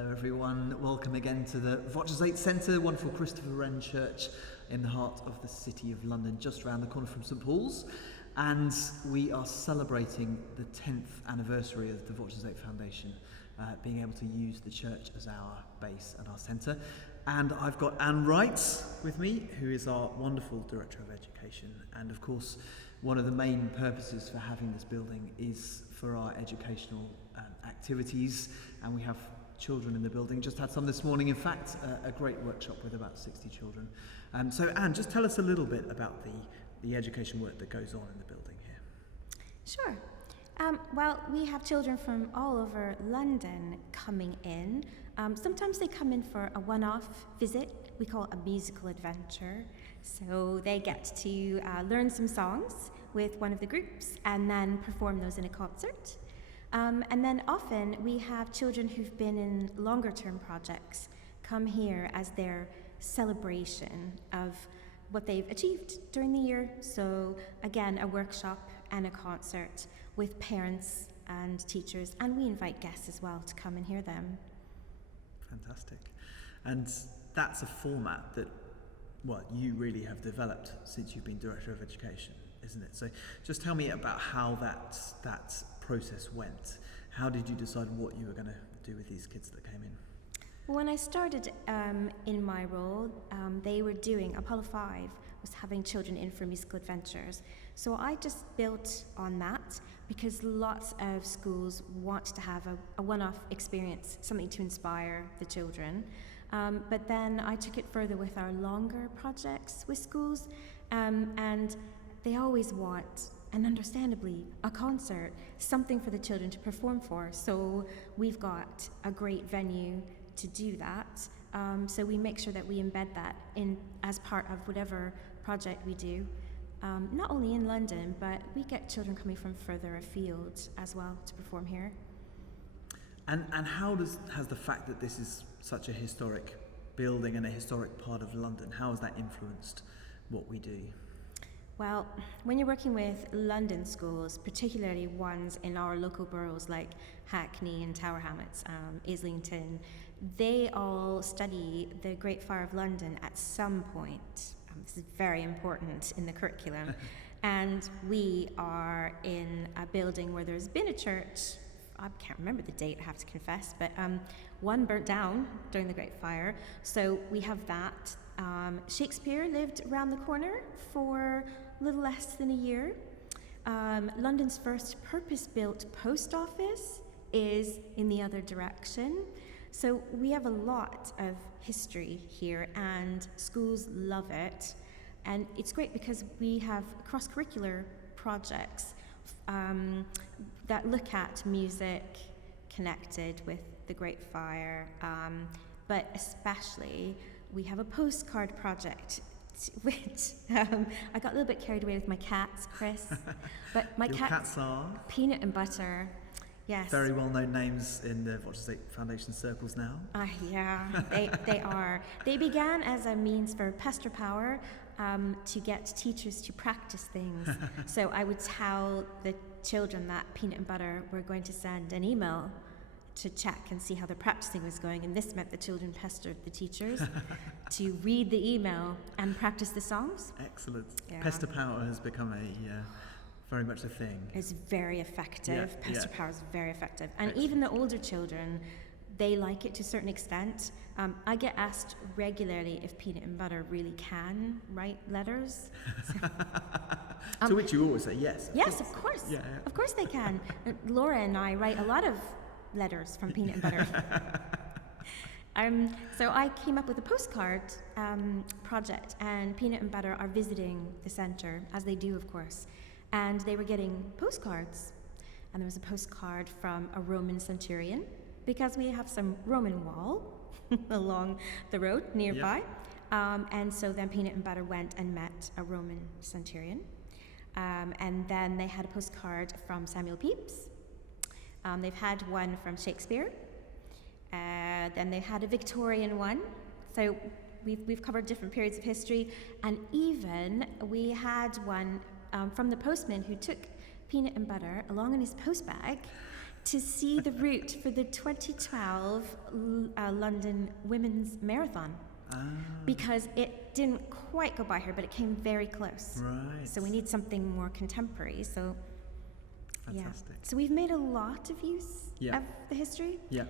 Hello everyone, welcome again to the VOCES8 Centre, wonderful Christopher Wren Church in the heart of the City of London, just around the corner from St Paul's. And we are celebrating the 10th anniversary of the VOCES8 Foundation, being able to use the church as our base and our centre. And I've got Anne Wright with me, who is our wonderful Director of Education. And of course, one of the main purposes for having this building is for our educational activities, and we have children in the building. Just had some this morning, in fact, a great workshop with about 60 children. So Anne, just tell us a little bit about the education work that goes on in the building here. Sure. Well, we have children from all over London coming in. Sometimes they come in for a one-off visit. We call it a musical adventure. So they get to learn some songs with one of the groups and then perform those in a concert. And then often we have children who've been in longer term projects come here as their celebration of what they've achieved during the year. So again, a workshop and a concert with parents and teachers, and we invite guests as well to come and hear them. Fantastic. And that's a format that, well, you really have developed since you've been Director of Education, isn't it? So just tell me about how that process went. How did you decide what you were going to do with these kids that came in? When I started in my role, they were doing, Apollo 5 was having children in for musical adventures. So I just built on that because lots of schools want to have a one-off experience, something to inspire the children. But then I took it further with our longer projects with schools, and they always want, and understandably, a concert, something for the children to perform for. So we've got a great venue to do that. So we make sure that we embed that in as part of whatever project we do. Not only in London, but we get children coming from further afield as well to perform here. And how has the fact that this is such a historic building and a historic part of London, how has that influenced what we do? Well, when you're working with London schools, particularly ones in our local boroughs like Hackney and Tower Hamlets, Islington, they all study the Great Fire of London at some point. This is very important in the curriculum. And we are in a building where there's been a church. I can't remember the date, I have to confess, but one burnt down during the Great Fire. So we have that. Shakespeare lived around the corner for a little less than a year. London's first purpose-built post office is in the other direction. So we have a lot of history here, and schools love it. And it's great because we have cross-curricular projects that look at music connected with the Great Fire, but especially we have a postcard project, which I got a little bit carried away with my cats, Chris. But my cats are Peanut and Butter. Yes. Very well-known names in the VOCES8 Foundation circles now. Yeah, they are. They began as a means for Pester Power to get teachers to practice things. So I would tell the children that Peanut and Butter were going to send an email to check and see how the practicing was going, and this meant the children pestered the teachers to read the email and practice the songs. Excellent. Yeah. Pester Power has become very much a thing. It's very effective. Yeah, Pester Power is very effective. And even the older children, they like it to a certain extent. I get asked regularly if Peanut and Butter really can write letters. So, to which you always say yes. Yes, of course. Yeah. Of course they can. Laura and I write a lot of letters from Peanut and Butter. So I came up with a postcard project, and Peanut and Butter are visiting the centre, as they do, of course. And they were getting postcards. And there was a postcard from a Roman centurion, because we have some Roman wall along the road nearby. Yep. And so then Peanut and Butter went and met a Roman centurion. And then they had a postcard from Samuel Pepys. They've had one from Shakespeare. Then they had a Victorian one. So we've covered different periods of history. And even we had one from the postman who took Peanut and Butter along in his post bag to see the route for the 2012 London Women's Marathon. Because it didn't quite go by her, but it came very close. Right. So we need something more contemporary. So, fantastic. So we've made a lot of use of the history. Yeah.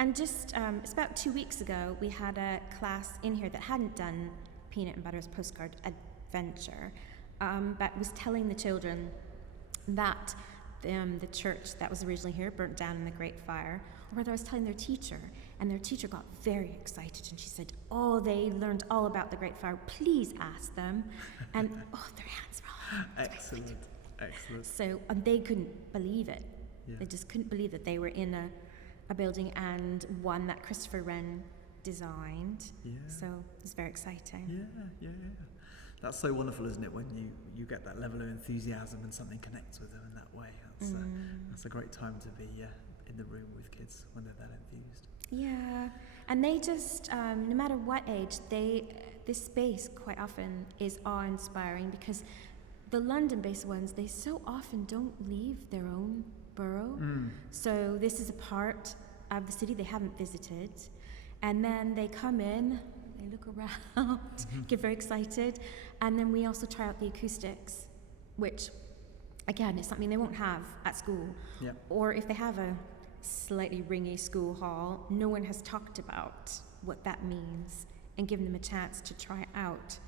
And just, it's about 2 weeks ago, we had a class in here that hadn't done Peanut and Butter's Postcard Adventure, but was telling the children that the church that was originally here burnt down in the Great Fire. Or rather, I was telling their teacher, and their teacher got very excited, and she said, "Oh, they learned all about the Great Fire. Please ask them." And their hands were all Excellent. So they couldn't believe it. Yeah. They just couldn't believe that they were in a building, and one that Christopher Wren designed. Yeah. So it was very exciting. Yeah. That's so wonderful, isn't it, when you get that level of enthusiasm and something connects with them in that way. That's a great time to be in the room with kids when they're that enthused. Yeah, and they just, no matter what age, this space quite often is awe-inspiring, because the London-based ones, they so often don't leave their own borough. So this is a part of the city they haven't visited, and then they come in, they look around, get very excited, and then we also try out the acoustics, which, again, is something they won't have at school. Yeah. Or if they have a slightly ringy school hall, no one has talked about what that means and given them a chance to try it out.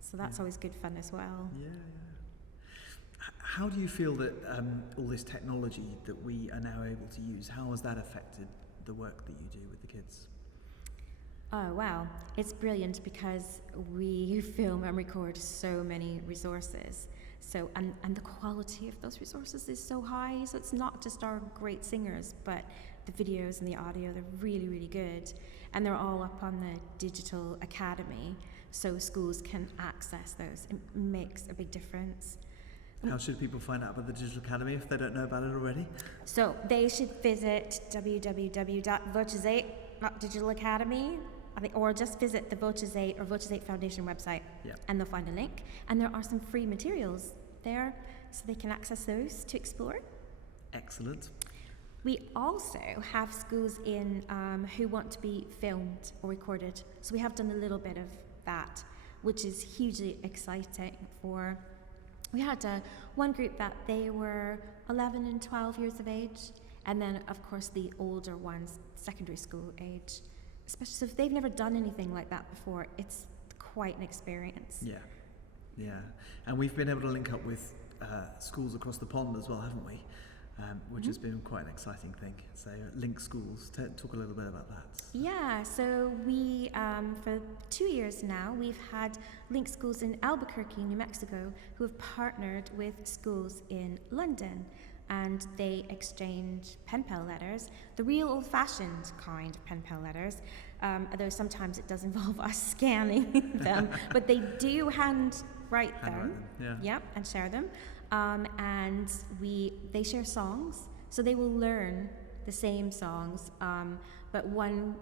So that's always good fun as well. Yeah. How do you feel that all this technology that we are now able to use, how has that affected the work that you do with the kids? Oh, wow. It's brilliant, because we film and record so many resources. So, and the quality of those resources is so high. So it's not just our great singers, but the videos and the audio, they're really, really good. And they're all up on the Digital Academy, so schools can access those. It makes a big difference. How should people find out about the Digital Academy if they don't know about it already? So they should visit www.VOCES8, not Digital Academy, or just visit the VOCES8 or VOCES8 Foundation website, and they'll find a link. And there are some free materials there, so they can access those to explore. Excellent. We also have schools in who want to be filmed or recorded. So we have done a little bit of that, which is hugely exciting. We had one group that they were 11 and 12 years of age, and then of course the older ones, secondary school age. Especially so if they've never done anything like that before, it's quite an experience. Yeah. And we've been able to link up with schools across the pond as well, haven't we? Which has been quite an exciting thing. So link schools, talk a little bit about that. Yeah, so we, for 2 years now, we've had link schools in Albuquerque, New Mexico, who have partnered with schools in London. And they exchange pen pal letters, the real old-fashioned kind of pen pal letters, although sometimes it does involve us scanning them, but they do handwrite them, and share them. And they share songs, so they will learn the same songs, but one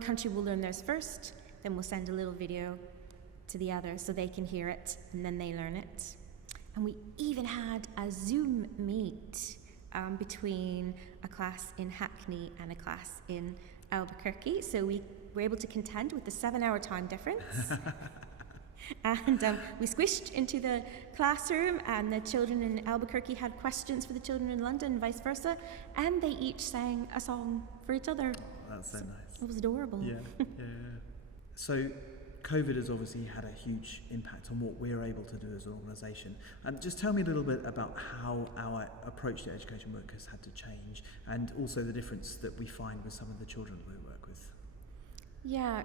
country will learn theirs first, then we'll send a little video to the other so they can hear it, and then they learn it. And we even had a Zoom meet between a class in Hackney and a class in Albuquerque. So we were able to contend with the 7-hour time difference. And we squished into the classroom, and the children in Albuquerque had questions for the children in London, and vice versa. And they each sang a song for each other. That's so nice. It was adorable. Yeah. So COVID has obviously had a huge impact on what we're able to do as an organisation. Just tell me a little bit about how our approach to education work has had to change, and also the difference that we find with some of the children that we work with. Yeah,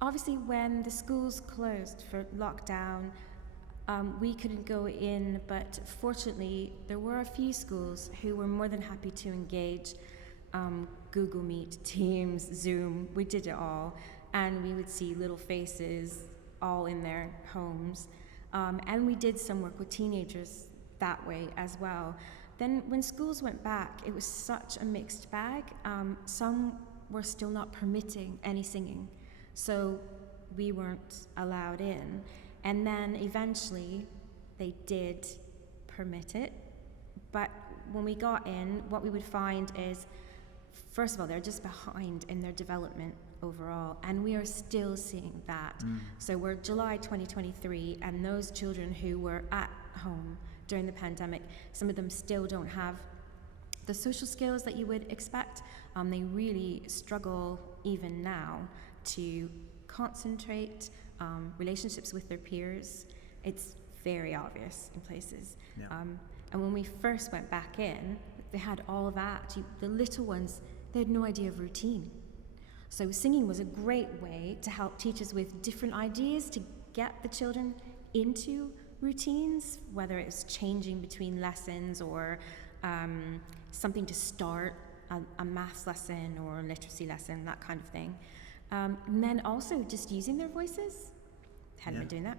obviously when the schools closed for lockdown, we couldn't go in, but fortunately there were a few schools who were more than happy to engage Google Meet, Teams, Zoom, we did it all. And we would see little faces all in their homes. And we did some work with teenagers that way as well. Then when schools went back, it was such a mixed bag. Some were still not permitting any singing, so we weren't allowed in. And then eventually they did permit it, but when we got in, what we would find is, first of all, they're just behind in their development overall, and we are still seeing that. So we're July 2023, and those children who were at home during the pandemic, some of them still don't have the social skills that you would expect. They really struggle even now to concentrate, relationships with their peers. It's very obvious in places. Yeah. And when we first went back in, they had all that. The little ones, they had no idea of routine. So singing was a great way to help teachers with different ideas to get the children into routines, whether it's changing between lessons or something to start a maths lesson or a literacy lesson, that kind of thing. And then also just using their voices. Hadn't been doing that.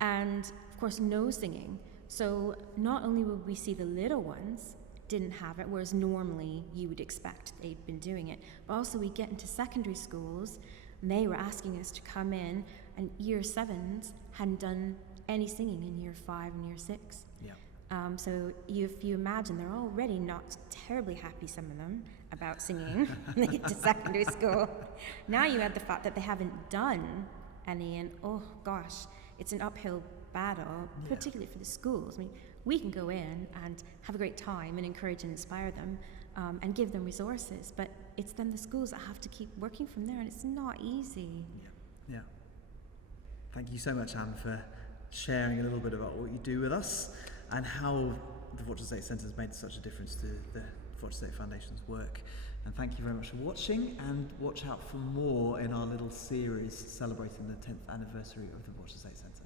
And of course, no singing. So not only would we see the little ones didn't have it, whereas normally you would expect they'd been doing it, but also we get into secondary schools, and they were asking us to come in, and year 7s hadn't done any singing in year 5 and year 6. Yeah. So if you imagine, they're already not terribly happy, some of them, about singing when they get to secondary school. Now you add the fact that they haven't done any, and oh gosh, it's an uphill battle, particularly for the schools. I mean, we can go in and have a great time and encourage and inspire them and give them resources, but it's then the schools that have to keep working from there, and it's not easy. Yeah. Thank you so much, Anne, for sharing a little bit about what you do with us and how the VOCES8 Centre has made such a difference to the VOCES8 Foundation's work. And thank you very much for watching, and watch out for more in our little series celebrating the 10th anniversary of the VOCES8 Centre.